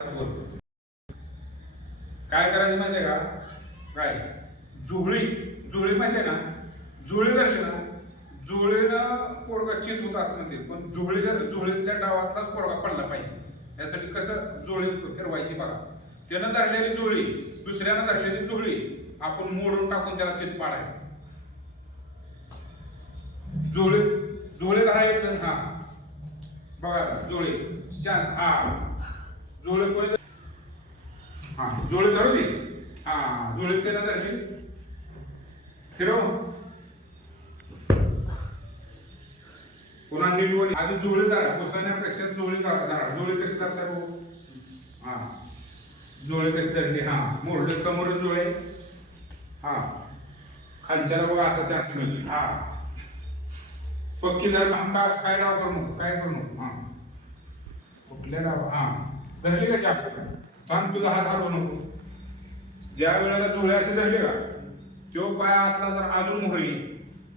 काय करायचं माहितीये का? काय जुळी जुळी माहितीये ना? जुळी धरली ना, जुळीनं पोरगा चित होत असं म्हणते, पण जुळीतल्या डावातलाच पोरगा पडला पाहिजे. यासाठी कसं जुळी फिरवायची बघा. त्यानं धरलेली जुळी दुसऱ्यानं धरलेली जुळी आपण मोडून टाकून त्याला चित पाडायचं. जुळी जुळी धरायचं. हा बघा जुळी शांत. हा जुळी कोणी हा जुळी धरू दे. हा जुळी त्यानं धरली, फिरव. पुन्हा नीट वर आधी जुळी धरा. पुसण्यापेक्षा जुळी धरा. जुळी कशी धरता भाऊ? हा जुळी कशी धरली? हा मोरडे समोर जुळे. हा खालच्याला बघा असा चान्स मिळतो. हा पक्की धर. काय डाव करू नको, काय करू नको. हा कुठल्या डाव? हा धरली कशी आपल्याला? थांब, तुझा हात हलवू नको. ज्या वेळेला जुळे असे धरले का, तो पाय आतला जर अजून मोहरी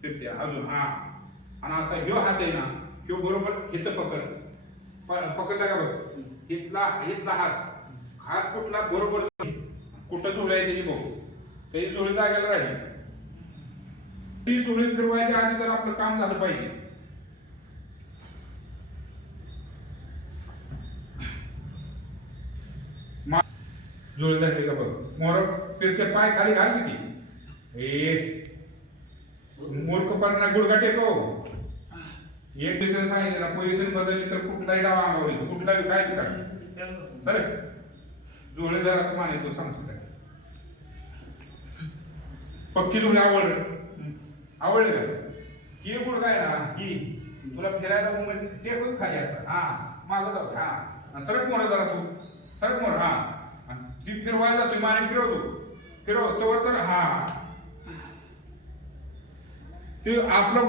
फिरते अजून. हा आणि आता ह्यो हात आहे ना, ह्यो बरोबर हिथं पकडला का बघ. हितला हात कुठला बरोबर कुठं जुळे आहे त्याची बघू. त्याची जुळी जागेला राहील. ती जुळी फिरवायच्या आधी तर आपलं काम झालं पाहिजे. जुळी धरली का बघ. मोर फिरते, पाय खाली घाल किती. मूर्खपणा गुडघा टेकव. एक दिवस सांगितलं ना, पोझिशन बदलली तर कुठलाही डाव अंगावर येतो. कुठलाही काय सर जुळे धरा माने तो सांगतो. पक्की जुळी आवडली का? ही गुडघा आहे ना, ही तुला फिरायला टेकून खाली असं. हा मागं जाऊ. हा सरक मोर जरा, तू सरक मोर. हा ती फिरवायला जातोय, माने फिरव तोवर तर. हा ते आपलं